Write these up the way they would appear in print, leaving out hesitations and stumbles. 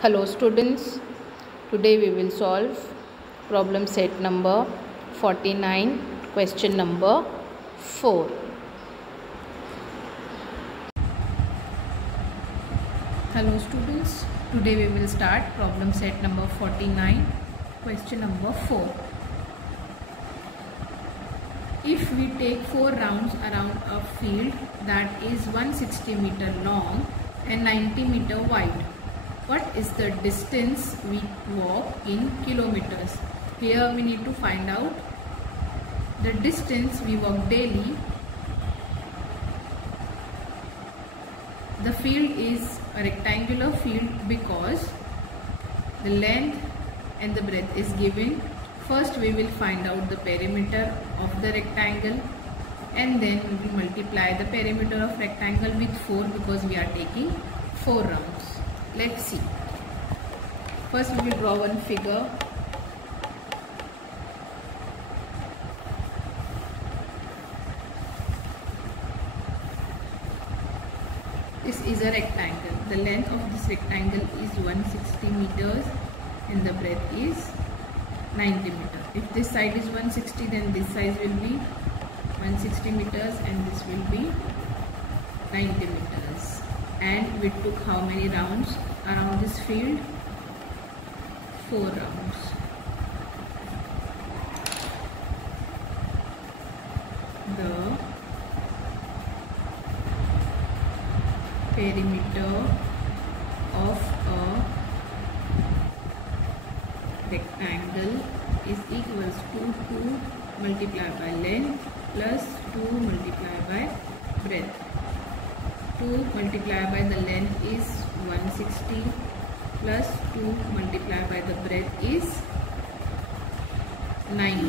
Hello students, today we will solve problem set number 49, question number 4. Hello students, today we will start problem set number 49, question number 4. If we take 4 rounds around a field that is 160 meter long and 90 meter wide, what is the distance we walk in kilometers? Here we need to find out the distance we walk daily. The field is a rectangular field because the length and the breadth is given. First we will find out the perimeter of the rectangle and then we will multiply the perimeter of rectangle with 4 because we are taking 4 rounds. Let's see. First we will draw one figure. This is a rectangle. The length of this rectangle is 160 meters and the breadth is 90 meters. If this side is 160, then this side will be 160 meters and this will be 90 meters. And we took how many rounds around this field? 4 rounds. The perimeter of a rectangle is equals to 2 multiplied by length plus 2 multiplied by breadth. 2 multiplied by the length is 160 plus 2 multiplied by the breadth is 90.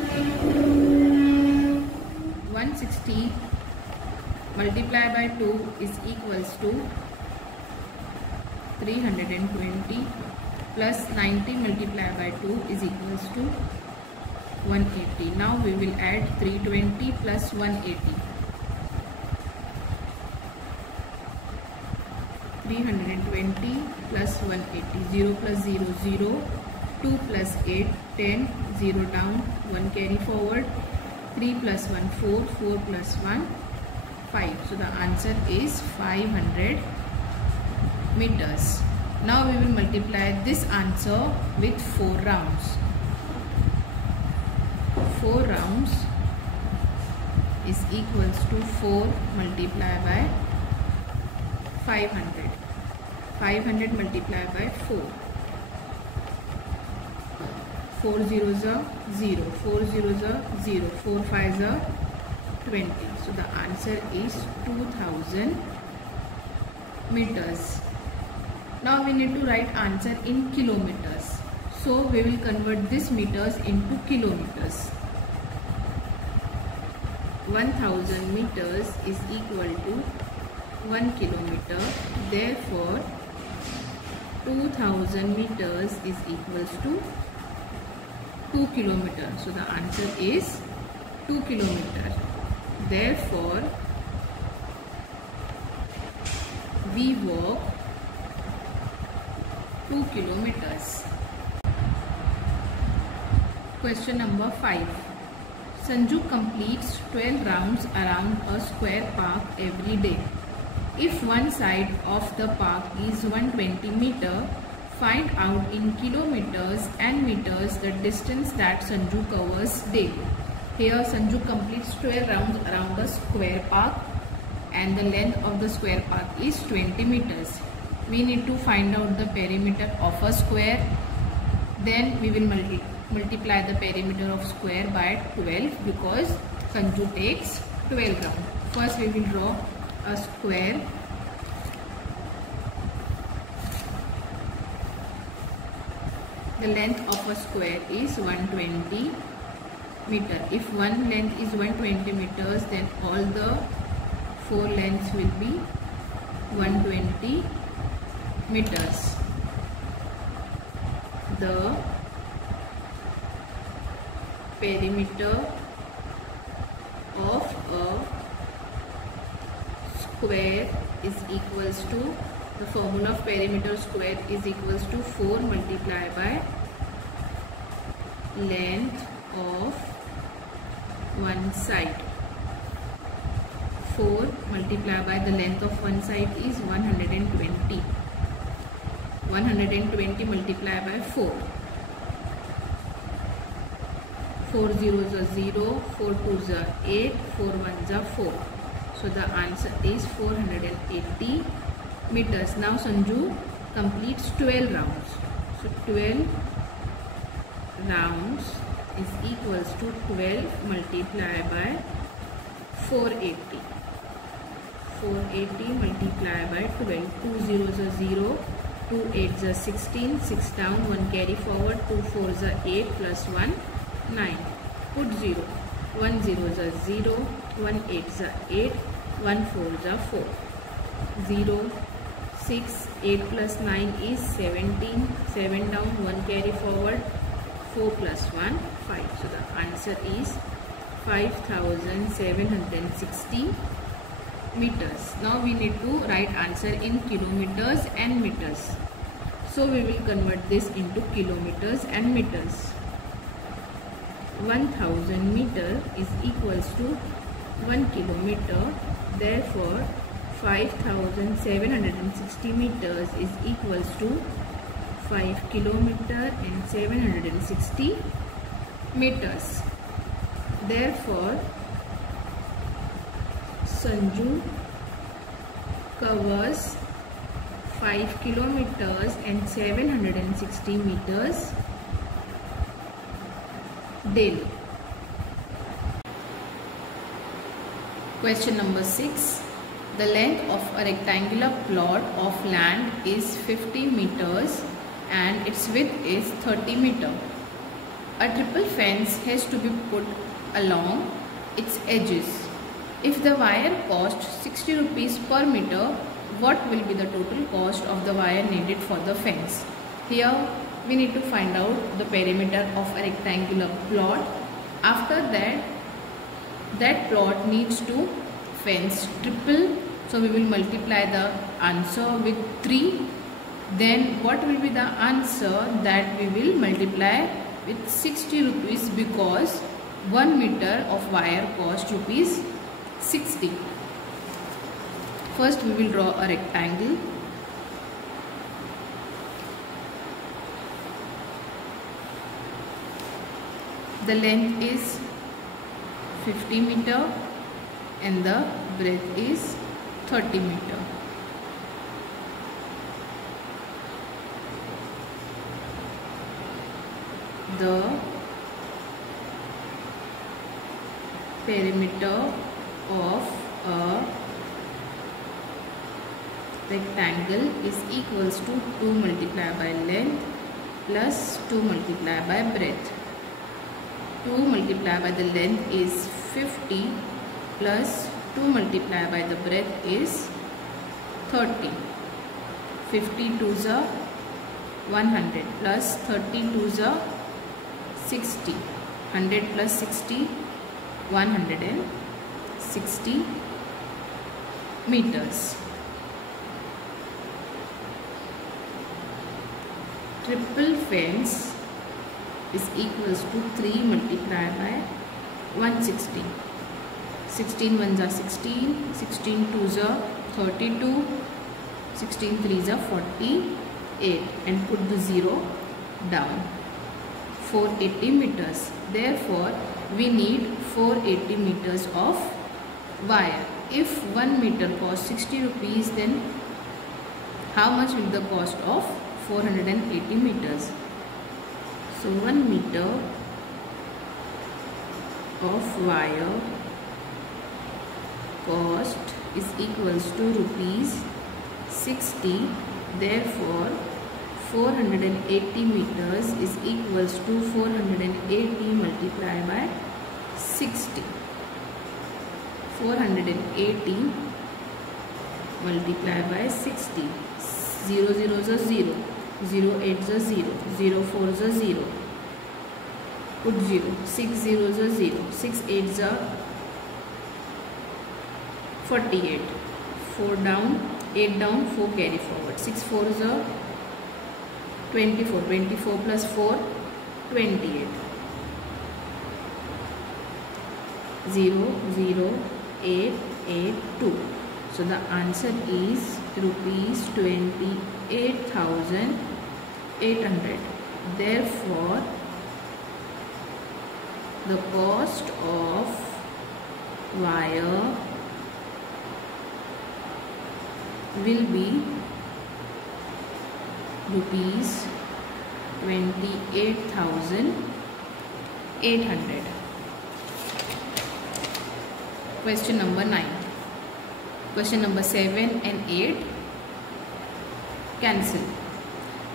160 multiplied by 2 is equals to 320 plus 90 multiplied by 2 is equals to 180. Now we will add 320 plus 180. 320 plus 180. 0 plus 0, 0. 2 plus 8, 10. 0 down. 1 carry forward. 3 plus 1, 4. 4 plus 1, 5. So the answer is 500 meters. Now we will multiply this answer with 4 rounds. 4 rounds is equals to 4 multiplied by 500. 500 multiplied by 4. 4 zeros are 0. 4 zeros are 0. 4 fives are 20. So the answer is 2000 meters. Now we need to write answer in kilometers. So we will convert this meters into kilometers. 1000 meters is equal to 1 kilometer. Therefore 2000 meters is equals to 2 kilometers. So the answer is 2 kilometers. Therefore we walk 2 kilometers. Question number 5. Sanju completes 12 rounds around a square park every day. If one side of the park is 120 meter, find out in kilometers and meters the distance that Sanju covers daily. Here Sanju completes 12 rounds around the square park and the length of the square park is 20 meters. We need to find out the perimeter of a square. Then we will multiply the perimeter of square by 12 because Sanju takes 12 rounds. First we will draw a square. The length of a square is 120 meter. If one length is 120 meters, then all the 4 lengths will be 120 meters. The perimeter of a square is equals to The formula of perimeter square is equals to 4 multiplied by length of one side. 4 multiplied by the length of one side is 120. 120 multiplied by 4. 4 zeros are 0, 4 twos are 8, 4 ones are 4. So the answer is 480 meters. Now Sanju completes 12 rounds. So 12 rounds is equals to 12 multiplied by 480. 480 multiplied by 12. 2 zeros are 0, 2 8s are 16, 6 down, 1 carry forward, 2 4s are 8 plus 1, 9. Put 0. 1 zeros are 0, 1 8s are 8, 1 4s are 4. 0, 6, 8 plus 9 is 17, 7 down, 1 carry forward, 4 plus 1, 5. So the answer is 5760 meters. Now we need to write answer in kilometers and meters. So we will convert this into kilometers and meters. 1000 meter is equals to 1 kilometer. Therefore 5760 meters is equals to 5 kilometer and 760 meters. Therefore Sanju covers 5 kilometers and 760 meters daily. Question number 6. The length of a rectangular plot of land is 50 meters and its width is 30 meters. A triple fence has to be put along its edges. If the wire costs 60 rupees per meter, what will be the total cost of the wire needed for the fence? Here we need to find out the perimeter of a rectangular plot. After that plot needs to fence triple. So we will multiply the answer with 3. Then what will be the answer? That we will multiply with 60 rupees because 1 meter of wire cost rupees 60. First we will draw a rectangle. The length is 50 meter and the breadth is 30 meter. The perimeter of a rectangle is equals to 2 multiplied by length plus 2 multiplied by breadth. 2 multiplied by the length is 50 plus 2 multiplied by the breadth is 30. 50 twos are 100 plus 30 twos are 60. 100 plus 60, 160 meters. Triple fence is equals to 3 multiplied by 160. 16 ones are 16, 16 twos are 32, 16 threes are 48, and put the 0 down. 480 meters. Therefore we need 480 meters of wire. If 1 meter costs 60 rupees, then how much will the cost of 480 meters? So 1 meter of wire cost is equals to rupees 60. Therefore 480 meters is equals to 480 multiplied by 60. 480 multiplied by 60. 0 zeros are 0, 0 8s are 0, 0 4s are 0. Put 0. 6 zeros are 0, 6 8s are 48. 4 down, 8 down, 4 carry forward. 6 4s are 24. 24 plus 4, 28. 0 0 8 8 2. So the answer is rupees 28,800. Therefore, the cost of wire will be rupees 28,800. Question number 9. Question number 7 and 8 cancel.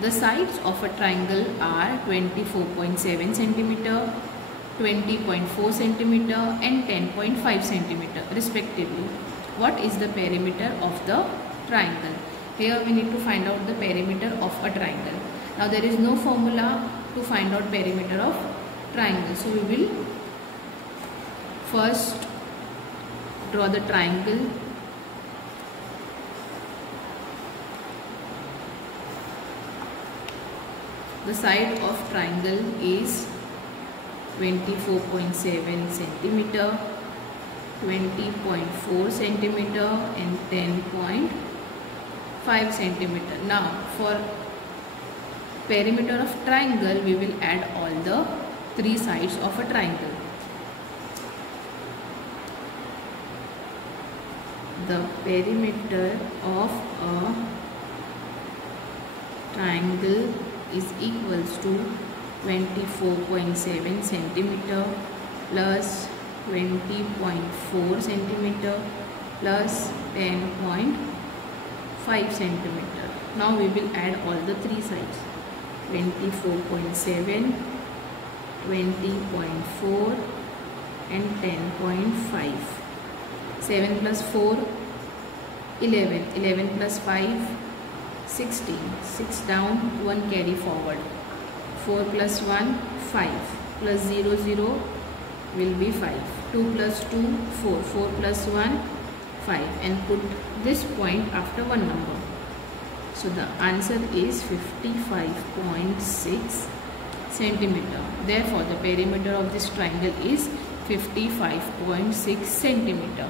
The sides of a triangle are 24.7 cm, 20.4 cm and 10.5 cm respectively. What is the perimeter of the triangle? Here we need to find out the perimeter of a triangle. Now there is no formula to find out perimeter of triangle. So we will first draw the triangle. The side of triangle is 24.7 cm, 20.4 cm and 10.5 cm. Now for perimeter of triangle we will add all the three sides of a triangle. The perimeter of a triangle is equals to 24.7 cm plus 20.4 cm plus 10.5 cm. Now we will add all the three sides. 24.7, 20.4 and 10.5. 7 plus 4, 11. 11 plus 5, 16. 6 down, 1 carry forward. 4 plus 1, 5. Plus 0, 0 will be 5. 2 plus 2, 4. 4 plus 1, 5. And put this point after one number. So the answer is 55.6 centimeter. Therefore, the perimeter of this triangle is 55.6 centimeter.